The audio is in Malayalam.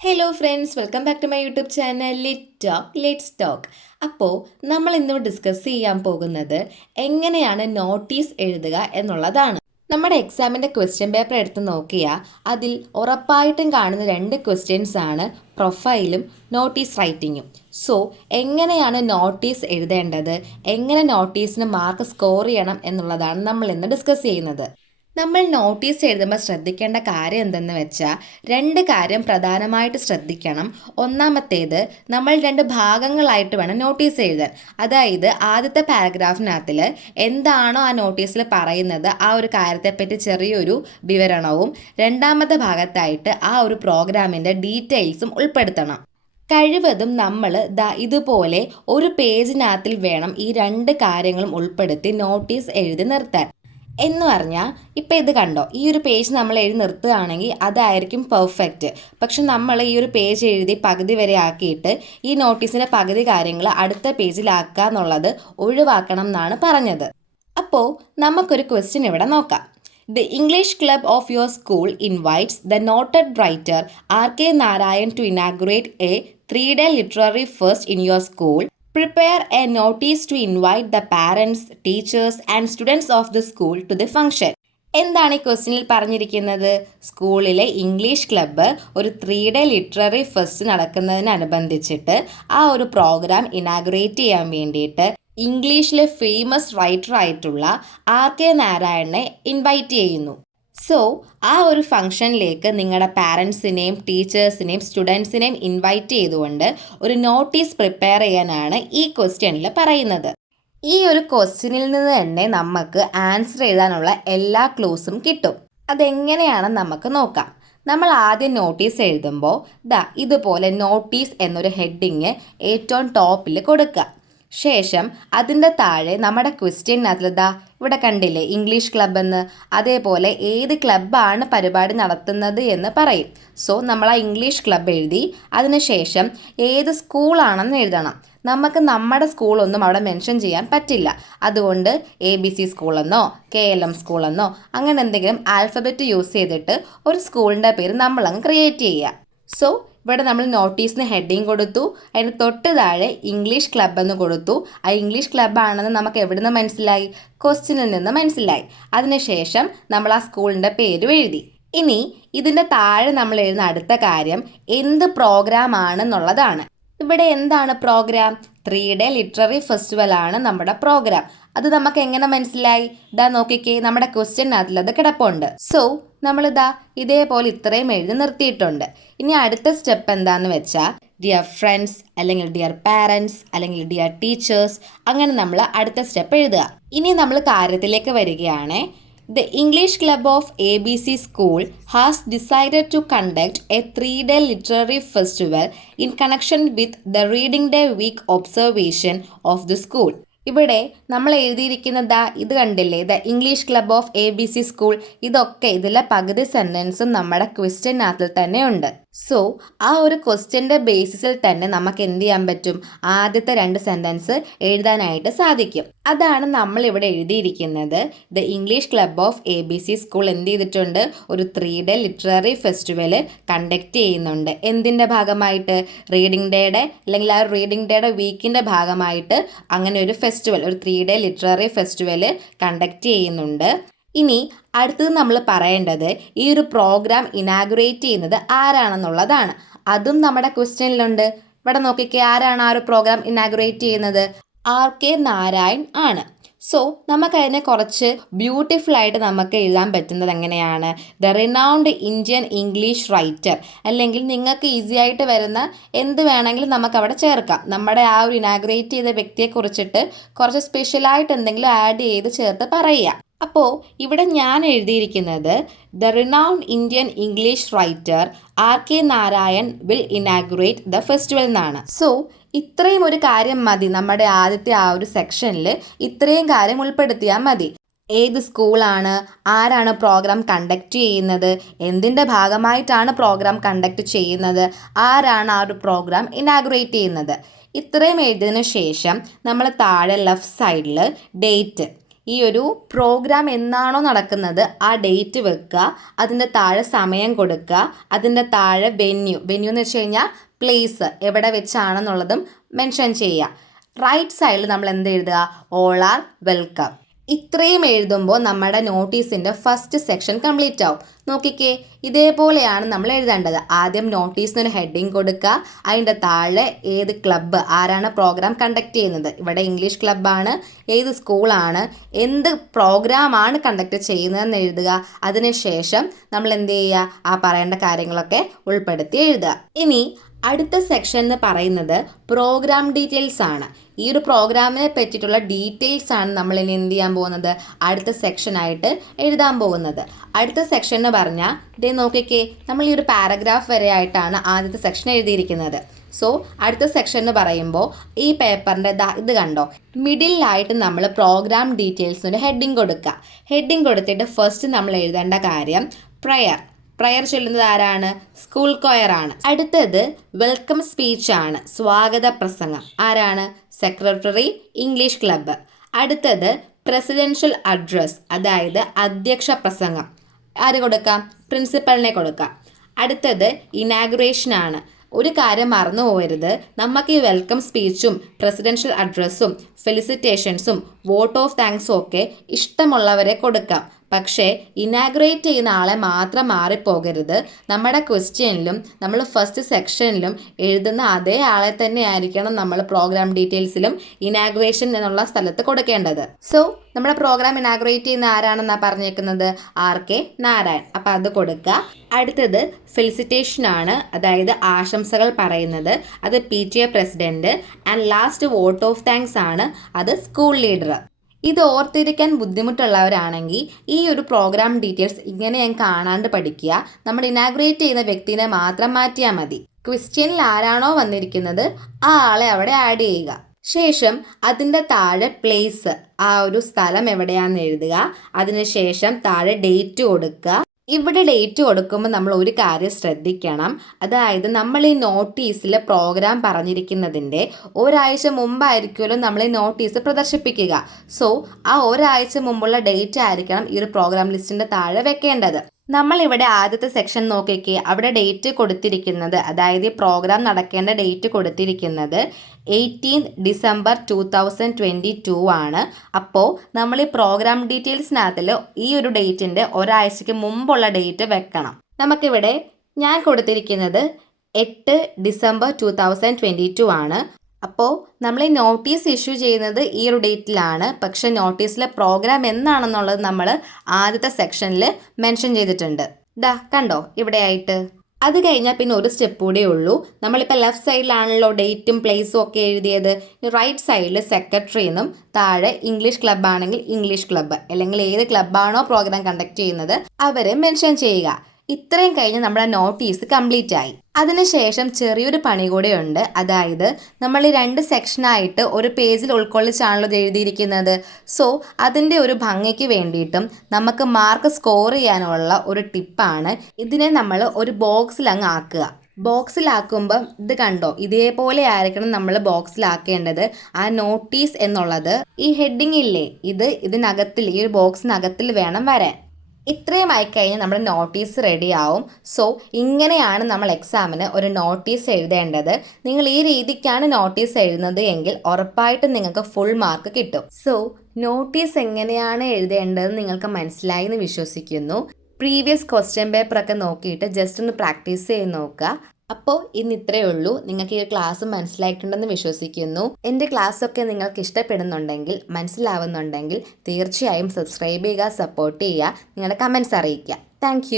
Hello friends, welcome back to my YouTube channel let's talk. അപ്പോൾ നമ്മൾ ഇന്ന് ഡിസ്കസ് ചെയ്യാൻ പോകുന്നത് എങ്ങനെയാണ് നോട്ടീസ് എഴുതുക എന്നുള്ളതാണ്. നമ്മുടെ എക്സാമിൻ്റെ ക്വസ്റ്റ്യൻ പേപ്പർ എടുത്ത് നോക്കിയാൽ അതിൽ ഉറപ്പായിട്ടും കാണുന്ന രണ്ട് ക്വസ്റ്റ്യൻസ് ആണ് പ്രൊഫൈലും നോട്ടീസ് റൈറ്റിങ്ങും. സോ എങ്ങനെയാണ് നോട്ടീസ് എഴുതേണ്ടത്, എങ്ങനെ നോട്ടീസിന് മാർക്ക് സ്കോർ ചെയ്യണം എന്നുള്ളതാണ് നമ്മൾ ഇന്ന് ഡിസ്കസ് ചെയ്യുന്നത്. നമ്മൾ നോട്ടീസ് എഴുതുമ്പോൾ ശ്രദ്ധിക്കേണ്ട കാര്യം എന്തെന്ന് വെച്ചാൽ രണ്ട് കാര്യം പ്രധാനമായിട്ട് ശ്രദ്ധിക്കണം. ഒന്നാമത്തേത്, നമ്മൾ രണ്ട് ഭാഗങ്ങളായിട്ട് വേണം നോട്ടീസ് എഴുതാൻ. അതായത് ആദ്യത്തെ പാരഗ്രാഫിനകത്തിൽ എന്താണോ ആ നോട്ടീസിൽ പറയുന്നത് ആ ഒരു കാര്യത്തെപ്പറ്റി ചെറിയൊരു വിവരണവും, രണ്ടാമത്തെ ഭാഗത്തായിട്ട് ആ ഒരു പ്രോഗ്രാമിൻ്റെ ഡീറ്റെയിൽസും ഉൾപ്പെടുത്തണം. കഴിവതും നമ്മൾ ഇതുപോലെ ഒരു പേജിനകത്തിൽ വേണം ഈ രണ്ട് കാര്യങ്ങളും ഉൾപ്പെടുത്തി നോട്ടീസ് എഴുതി നിർത്താൻ. എന്ന് പറഞ്ഞാൽ ഇപ്പം ഇത് കണ്ടോ, ഈ ഒരു പേജ് നമ്മൾ എഴുതി നിർത്തുകയാണെങ്കിൽ അതായിരിക്കും പെർഫെക്റ്റ്. പക്ഷെ നമ്മൾ ഈ ഒരു പേജ് എഴുതി പകുതി വരെ ആക്കിയിട്ട് ഈ നോട്ടീസിൻ്റെ പകുതി കാര്യങ്ങൾ അടുത്ത പേജിലാക്കുക എന്നുള്ളത് ഒഴിവാക്കണം എന്നാണ് പറഞ്ഞത്. അപ്പോൾ നമുക്കൊരു ക്വസ്റ്റ്യൻ ഇവിടെ നോക്കാം. The English Club of your school invites the noted writer R.K. Narayan to inaugurate a 3-day literary fest in your school. Prepare a notice to invite the parents, teachers and students of the school to the function. എന്താണ് ഈ ക്വസ്റ്റ്യനിൽ പറഞ്ഞിരിക്കുന്നത്? സ്കൂളിലെ ഇംഗ്ലീഷ് ക്ലബ്ബ് ഒരു 3-day ലിറ്റററി ഫെസ്റ്റ് നടക്കുന്നതിനനുബന്ധിച്ചിട്ട് ആ ഒരു പ്രോഗ്രാം ഇനാഗുറേറ്റ് ചെയ്യാൻ വേണ്ടിയിട്ട് ഇംഗ്ലീഷിലെ ഫേമസ് റൈറ്റർ ആയിട്ടുള്ള R.K. നാരായണനെ ഇൻവൈറ്റ് ചെയ്യുന്നു. സോ ആ ഒരു ഫംഗ്ഷനിലേക്ക് നിങ്ങളുടെ പാരൻസിനെയും ടീച്ചേഴ്സിനെയും സ്റ്റുഡൻസിനെയും ഇൻവൈറ്റ് ചെയ്തുകൊണ്ട് ഒരു നോട്ടീസ് പ്രിപ്പയർ ചെയ്യാനാണ് ഈ ക്വസ്റ്റ്യനിൽ പറയുന്നത്. ഈ ഒരു ക്വസ്റ്റ്യനിൽ നിന്ന് തന്നെ നമുക്ക് ആൻസർ എഴുതാനുള്ള എല്ലാ ക്ലൂസും കിട്ടും. അതെങ്ങനെയാണെന്ന് നമുക്ക് നോക്കാം. നമ്മൾ ആദ്യം നോട്ടീസ് എഴുതുമ്പോൾ ഇതുപോലെ നോട്ടീസ് എന്നൊരു ഹെഡിങ് ഏറ്റവും ടോപ്പിൽ കൊടുക്കുക. ശേഷം അതിൻ്റെ താഴെ നമ്മുടെ ക്വസ്റ്റ്യനകത്ത് ഇവിടെ കണ്ടില്ലേ ഇംഗ്ലീഷ് ക്ലബ് എന്ന്, അതേപോലെ ഏത് ക്ലബ്ബാണ് പരിപാടി നടത്തുന്നത് എന്ന് പറയും. സോ നമ്മൾ ആ ഇംഗ്ലീഷ് ക്ലബ്ബ് എഴുതി അതിനുശേഷം ഏത് സ്കൂളാണെന്ന് എഴുതണം. നമുക്ക് നമ്മുടെ സ്കൂളൊന്നും അവിടെ മെൻഷൻ ചെയ്യാൻ പറ്റില്ല. അതുകൊണ്ട് ABC സ്കൂളെന്നോ KLM സ്കൂളെന്നോ അങ്ങനെ എന്തെങ്കിലും ആൽഫബറ്റ് യൂസ് ചെയ്തിട്ട് ഒരു സ്കൂളിൻ്റെ പേര് നമ്മളങ്ങ് ക്രിയേറ്റ് ചെയ്യുക. സോ ഇവിടെ നമ്മൾ നോട്ടീസിന് ഹെഡിങ് കൊടുത്തു, അതിന് തൊട്ട് താഴെ ഇംഗ്ലീഷ് ക്ലബ്ബ് എന്ന് കൊടുത്തു. ആ ഇംഗ്ലീഷ് ക്ലബ്ബാണെന്ന് നമുക്ക് എവിടെ നിന്ന് മനസ്സിലായി? ക്വസ്റ്റ്യനിൽ നിന്ന് മനസ്സിലായി. അതിനുശേഷം നമ്മൾ ആ സ്കൂളിൻ്റെ പേരും എഴുതി. ഇനി ഇതിൻ്റെ താഴെ നമ്മൾ എഴുതുന്ന അടുത്ത കാര്യം എന്ത് പ്രോഗ്രാം ആണെന്നുള്ളതാണ്. ഇവിടെ എന്താണ് പ്രോഗ്രാം? 3-day ലിറ്റററി ഫെസ്റ്റിവൽ ആണ് നമ്മുടെ പ്രോഗ്രാം. അത് നമുക്ക് എങ്ങനെ മനസ്സിലായി? നോക്കിക്കേ, നമ്മുടെ ക്വസ്റ്റ്യനകത്തിൽ അത് കിടപ്പുണ്ട്. സോ നമ്മളിതാ ഇതേപോലെ ഇത്രയും എഴുതി നിർത്തിയിട്ടുണ്ട്. ഇനി അടുത്ത സ്റ്റെപ്പ് എന്താന്ന് വെച്ചാൽ ഡിയർ ഫ്രണ്ട്സ് അല്ലെങ്കിൽ ഡിയർ പാരൻസ് അല്ലെങ്കിൽ ഡിയർ ടീച്ചേഴ്സ്, അങ്ങനെ നമ്മൾ അടുത്ത സ്റ്റെപ്പ് എഴുതുക. ഇനി നമ്മൾ കാര്യത്തിലേക്ക് വരികയാണ്. The English Club of ABC School has decided to conduct a 3-day literary festival in connection with the Reading Day Week observation of the school. ഇവിടെ നമ്മൾ എഴുതിയിരിക്കുന്നത് ഇത് കണ്ടില്ലേ, the English club of ABC school. ഇതൊക്കെ ഇതിലെ പകുതി സെൻറ്റൻസും നമ്മുടെ ക്വസ്റ്റ്യനകത്തിൽ തന്നെ ഉണ്ട്. സോ ആ ഒരു ക്വസ്റ്റ്യൻ്റെ ബേസിസിൽ തന്നെ നമുക്ക് എന്ത് ചെയ്യാൻ പറ്റും? ആദ്യത്തെ രണ്ട് സെൻറ്റൻസ് എഴുതാനായിട്ട് സാധിക്കും. അതാണ് നമ്മൾ ഇവിടെ എഴുതിയിരിക്കുന്നത്. The English club of ABC school എന്ത് ചെയ്തിട്ടുണ്ട്? ഒരു 3-day ലിറ്റററി ഫെസ്റ്റിവൽ കണ്ടക്ട് ചെയ്യുന്നുണ്ട്. എന്തിൻ്റെ ഭാഗമായിട്ട്? റീഡിംഗ് ഡേയുടെ അല്ലെങ്കിൽ ആ റീഡിംഗ് ഡേയുടെ വീക്കിൻ്റെ ഭാഗമായിട്ട് അങ്ങനെ ഒരു ഫെസ്റ്റിവൽ, ഒരു 3-day ലിറ്റററി ഫെസ്റ്റിവൽ കണ്ടക്ട് ചെയ്യുന്നുണ്ട്. ഇനി അടുത്തത് നമ്മൾ പറയേണ്ടത് ഈ ഒരു പ്രോഗ്രാം ഇനാഗുറേറ്റ് ചെയ്യുന്നത് ആരാണെന്നുള്ളതാണ്. അതും നമ്മുടെ ക്വസ്റ്റ്യനിലുണ്ട്. ഇവിടെ നോക്കിക്കേ, ആരാണ് ആ ഒരു പ്രോഗ്രാം ഇനാഗുറേറ്റ് ചെയ്യുന്നത്? R.K. നാരായൺ ആണ്. സോ നമുക്കതിനെ കുറച്ച് ബ്യൂട്ടിഫുൾ ആയിട്ട് നമുക്ക് എഴുതാൻ പറ്റുന്നത് എങ്ങനെയാണ്? The renowned Indian English writer, അല്ലെങ്കിൽ നിങ്ങൾക്ക് ഈസി ആയിട്ട് വരുന്ന എന്ത് വേണമെങ്കിലും നമുക്കവിടെ ചേർക്കാം. നമ്മുടെ ആ ഒരു ഇനാഗുറേറ്റ് ചെയ്ത വ്യക്തിയെ കുറിച്ചിട്ട് കുറച്ച് സ്പെഷ്യലായിട്ട് എന്തെങ്കിലും ആഡ് ചെയ്ത് ചേർത്ത് പറയുക. അപ്പോൾ ഇവിടെ ഞാൻ എഴുതിയിരിക്കുന്നത് the renowned Indian English writer R.K. Narayan will inaugurate the festival എന്നാണ്. സോ ഇത്രയും ഒരു കാര്യം മതി. നമ്മുടെ ആദ്യത്തെ ആ ഒരു സെക്ഷനിൽ ഇത്രയും കാര്യം ഉൾപ്പെടുത്തിയാൽ മതി. ഏത് സ്കൂളാണ്, ആരാണ് പ്രോഗ്രാം കണ്ടക്ട് ചെയ്യുന്നത്, എന്തിൻ്റെ ഭാഗമായിട്ടാണ് പ്രോഗ്രാം കണ്ടക്ട് ചെയ്യുന്നത്, ആരാണ് ആ ഒരു പ്രോഗ്രാം ഇനാഗുറേറ്റ് ചെയ്യുന്നത്. ഇത്രയും എഴുതിയതിനു ശേഷം നമ്മൾ താഴെ ലെഫ്റ്റ് സൈഡിൽ ഡേറ്റ്, ഈ ഒരു പ്രോഗ്രാം എന്നാണോ നടക്കുന്നത് ആ ഡേറ്റ് വെക്കുക, അതിൻ്റെ താഴെ സമയം കൊടുക്കുക, അതിൻ്റെ താഴെ വെന്യൂ എന്ന് വെച്ച് കഴിഞ്ഞാൽ പ്ലേസ് എവിടെ വെച്ചാണെന്നുള്ളതും മെൻഷൻ ചെയ്യുക. റൈറ്റ് സൈഡിൽ നമ്മൾ എന്ത് എഴുതുക? All are welcome. ഇത്രയും എഴുതുമ്പോൾ നമ്മുടെ നോട്ടീസിൻ്റെ ഫസ്റ്റ് സെക്ഷൻ കംപ്ലീറ്റ് ആവും. നോക്കിക്കേ, ഇതേപോലെയാണ് നമ്മൾ എഴുതേണ്ടത്. ആദ്യം നോട്ടീസിനൊരു ഹെഡിങ് കൊടുക്കുക, അതിൻ്റെ താഴെ ഏത് ക്ലബ്ബ്, ആരാണ് പ്രോഗ്രാം കണ്ടക്ട് ചെയ്യുന്നത്, ഇവിടെ ഇംഗ്ലീഷ് ക്ലബ്ബാണ്, ഏത് സ്കൂളാണ്, എന്ത് പ്രോഗ്രാമാണ് കണ്ടക്ട് ചെയ്യുന്നതെന്ന് എഴുതുക. അതിനുശേഷം നമ്മൾ എന്ത് ചെയ്യുക? ആ പറയേണ്ട കാര്യങ്ങളൊക്കെ ഉൾപ്പെടുത്തി എഴുതുക. ഇനി അടുത്ത സെക്ഷൻ എന്ന് പറയുന്നത് പ്രോഗ്രാം ഡീറ്റെയിൽസ് ആണ്. ഈ ഒരു പ്രോഗ്രാമിനെ പറ്റിയിട്ടുള്ള ഡീറ്റെയിൽസ് ആണ് നമ്മൾ ഇനി എന്ത് ചെയ്യാൻ പോകുന്നത്? അടുത്ത സെക്ഷനായിട്ട് എഴുതാൻ പോകുന്നത്. അടുത്ത സെക്ഷൻ എന്ന് പറഞ്ഞാൽ ഇതേ നോക്കിക്കേ, നമ്മൾ ഈ ഒരു പാരഗ്രാഫ് വരെ ആയിട്ടാണ് ആദ്യത്തെ സെക്ഷൻ എഴുതിയിരിക്കുന്നത്. സോ അടുത്ത സെക്ഷൻ എന്ന് പറയുമ്പോൾ ഈ പേപ്പറിൻ്റെ ഇത് കണ്ടോ, മിഡിലായിട്ട് നമ്മൾ പ്രോഗ്രാം ഡീറ്റെയിൽസിന് ഹെഡിങ് കൊടുക്കുക. ഹെഡിങ് കൊടുത്തിട്ട് ഫസ്റ്റ് നമ്മൾ എഴുതേണ്ട കാര്യം പ്രയർ ചൊല്ലുന്നത് ആരാണ്? സ്കൂൾ കൊയർ ആണ്. അടുത്തത് വെൽക്കം സ്പീച്ച് ആണ്, സ്വാഗത പ്രസംഗം. ആരാണ്? Secretary, English club. അടുത്തത് പ്രസിഡൻഷ്യൽ അഡ്രസ്, അതായത് അധ്യക്ഷ പ്രസംഗം. ആര് കൊടുക്കാം? പ്രിൻസിപ്പലിനെ കൊടുക്കാം. അടുത്തത് ഇനാഗുറേഷൻ ആണ്. ഒരു കാര്യം മറന്നു പോകരുത്, നമുക്ക് ഈ വെൽക്കം സ്പീച്ചും പ്രസിഡൻഷ്യൽ അഡ്രസ്സും ഫെലിസിറ്റേഷൻസും വോട്ട് ഓഫ് താങ്ക്സും ഒക്കെ ഇഷ്ടമുള്ളവരെ കൊടുക്കാം. പക്ഷേ ഇനാഗ്രേറ്റ് ചെയ്യുന്ന ആളെ മാത്രം മാറിപ്പോകരുത്. നമ്മുടെ ക്വസ്റ്റ്യനിലും നമ്മൾ ഫസ്റ്റ് സെക്ഷനിലും എഴുതുന്ന അതേ ആളെ തന്നെ ആയിരിക്കണം നമ്മൾ പ്രോഗ്രാം ഡീറ്റെയിൽസിലും ഇനാഗ്രേഷൻ എന്നുള്ള സ്ഥലത്ത് കൊടുക്കേണ്ടത്. സോ നമ്മുടെ പ്രോഗ്രാം ഇനാഗ്രേറ്റ് ചെയ്യുന്ന ആരാണെന്നാണ് പറഞ്ഞേക്കുന്നത്? RK നാരായൺ. അപ്പോൾ അത് കൊടുക്കുക. അടുത്തത് ഫെലിസിറ്റേഷൻ ആണ്, അതായത് ആശംസകൾ പറയുന്നത്. അത് PTA president. And last vote of thanks ആണ്, അത് സ്കൂൾ ലീഡർ. ഇത് ഓർത്തിരിക്കാൻ ബുദ്ധിമുട്ടുള്ളവരാണെങ്കിൽ ഈ ഒരു പ്രോഗ്രാം ഡീറ്റെയിൽസ് ഇങ്ങനെ ഞാൻ കാണാണ്ട് പഠിക്കുക. നമ്മൾ ഇനാഗ്രേറ്റ് ചെയ്യുന്ന വ്യക്തിനെ മാത്രം മാറ്റിയാൽ മതി. ക്വസ്റ്റ്യനിൽ ആരാണോ വന്നിരിക്കുന്നത് ആ ആളെ അവിടെ ആഡ് ചെയ്യുക. ശേഷം അതിൻ്റെ താഴെ പ്ലേസ്, ആ ഒരു സ്ഥലം എവിടെയാണെന്ന് എഴുതുക. അതിനുശേഷം താഴെ ഡേറ്റ് കൊടുക്കുക. ഇവിടെ ഡേറ്റ് കൊടുക്കുമ്പോൾ നമ്മൾ ഒരു കാര്യം ശ്രദ്ധിക്കണം. അതായത് നമ്മൾ ഈ നോട്ടീസിൽ പ്രോഗ്രാം പറഞ്ഞിരിക്കുന്നതിൻ്റെ ഒരാഴ്ച മുമ്പായിരിക്കുമല്ലോ നമ്മൾ ഈ നോട്ടീസ് പ്രദർശിപ്പിക്കുക. സോ ആ ഒരാഴ്ച മുമ്പുള്ള ഡേറ്റ് ആയിരിക്കണം ഈ ഒരു പ്രോഗ്രാം ലിസ്റ്റിൻ്റെ താഴെ വെക്കേണ്ടത്. നമ്മളിവിടെ ആദ്യത്തെ സെക്ഷൻ നോക്കിക്കേ, അവിടെ ഡേറ്റ് കൊടുത്തിരിക്കുന്നത്, അതായത് ഈ പ്രോഗ്രാം നടക്കേണ്ട ഡേറ്റ് കൊടുത്തിരിക്കുന്നത് 18 ഡിസംബർ 2022 ആണ്. അപ്പോൾ നമ്മൾ ഈ പ്രോഗ്രാം ഡീറ്റെയിൽസിനകത്തിൽ ഈ ഒരു ഡേറ്റിൻ്റെ ഒരാഴ്ചയ്ക്ക് മുമ്പുള്ള ഡേറ്റ് വെക്കണം. നമുക്കിവിടെ ഞാൻ കൊടുത്തിരിക്കുന്നത് 8 ഡിസംബർ 2022 ആണ്. അപ്പോൾ നമ്മൾ ഈ നോട്ടീസ് ഇഷ്യൂ ചെയ്യുന്നത് ഈ ഒരു ഡേറ്റിലാണ്. പക്ഷെ നോട്ടീസിലെ പ്രോഗ്രാം എന്നാണെന്നുള്ളത് നമ്മൾ ആദ്യത്തെ സെക്ഷനിൽ മെൻഷൻ ചെയ്തിട്ടുണ്ട്. കണ്ടോ ഇവിടെ ആയിട്ട്. അത് കഴിഞ്ഞാൽ പിന്നെ ഒരു സ്റ്റെപ്പ് കൂടെ ഉള്ളൂ. നമ്മളിപ്പോൾ ലെഫ്റ്റ് സൈഡിലാണല്ലോ ഡേറ്റും പ്ലേസും ഒക്കെ എഴുതിയത്. റൈറ്റ് സൈഡിൽ സെക്രട്ടറി എന്നും താഴെ ഇംഗ്ലീഷ് ക്ലബ്ബ് ആണെങ്കിൽ ഇംഗ്ലീഷ് ക്ലബ്ബ്, അല്ലെങ്കിൽ ഏത് ക്ലബ്ബാണോ പ്രോഗ്രാം കണ്ടക്ട് ചെയ്യുന്നത് അവരെ മെൻഷൻ ചെയ്യുക. ഇത്രയും കഴിഞ്ഞ് നമ്മുടെ നോട്ടീസ് കംപ്ലീറ്റ് ആയി. അതിനുശേഷം ചെറിയൊരു പണി കൂടെ ഉണ്ട്. അതായത് നമ്മൾ ഈ 2 സെക്ഷനായിട്ട് ഒരു പേജിൽ ഉൾക്കൊള്ളിച്ചാണല്ലോ ഇത് എഴുതിയിരിക്കുന്നത്. സോ അതിൻ്റെ ഒരു ഭംഗിക്ക് വേണ്ടിയിട്ടും നമുക്ക് മാർക്ക് സ്കോർ ചെയ്യാനുള്ള ഒരു ടിപ്പാണ്. ഇതിനെ നമ്മൾ ഒരു ബോക്സിൽ അങ്ങ് ആക്കുക. ബോക്സിലാക്കുമ്പം ഇത് കണ്ടോ, ഇതേപോലെ ആയിരിക്കണം നമ്മൾ ബോക്സിലാക്കേണ്ടത്. ആ നോട്ടീസ് എന്നുള്ളത് ഈ ഹെഡിങ് ഇല്ലേ, ഇതിനകത്തിൽ ഈ ഒരു ബോക്സിനകത്തിൽ വേണം വരാൻ. ഇത്രയും ആയിക്കഴിഞ്ഞാൽ നമ്മുടെ നോട്ടീസ് റെഡി ആവും. സോ ഇങ്ങനെയാണ് നമ്മൾ എക്സാമിന് ഒരു നോട്ടീസ് എഴുതേണ്ടത്. നിങ്ങൾ ഈ രീതിക്കാണ് നോട്ടീസ് എഴുതുന്നത് എങ്കിൽ ഉറപ്പായിട്ടും നിങ്ങൾക്ക് ഫുൾ മാർക്ക് കിട്ടും. സോ നോട്ടീസ് എങ്ങനെയാണ് എഴുതേണ്ടത് നിങ്ങൾക്ക് മനസ്സിലായി എന്ന് വിശ്വസിക്കുന്നു. പ്രീവിയസ് ക്വസ്റ്റ്യൻ പേപ്പറൊക്കെ നോക്കിയിട്ട് ജസ്റ്റ് ഒന്ന് പ്രാക്ടീസ് ചെയ്ത് നോക്കുക. അപ്പോൾ ഇന്ന് ഇത്രയേ ഉള്ളൂ. നിങ്ങൾക്ക് ഈ ക്ലാസ് മനസ്സിലായിട്ടുണ്ടെന്ന് വിശ്വസിക്കുന്നു. എൻ്റെ ക്ലാസ്സൊക്കെ നിങ്ങൾക്ക് ഇഷ്ടപ്പെടുന്നുണ്ടെങ്കിൽ, മനസ്സിലാവുന്നുണ്ടെങ്കിൽ തീർച്ചയായും സബ്സ്ക്രൈബ് ചെയ്യുക, സപ്പോർട്ട് ചെയ്യുക, നിങ്ങളുടെ കമൻറ്റ്സ് അറിയിക്കുക. താങ്ക്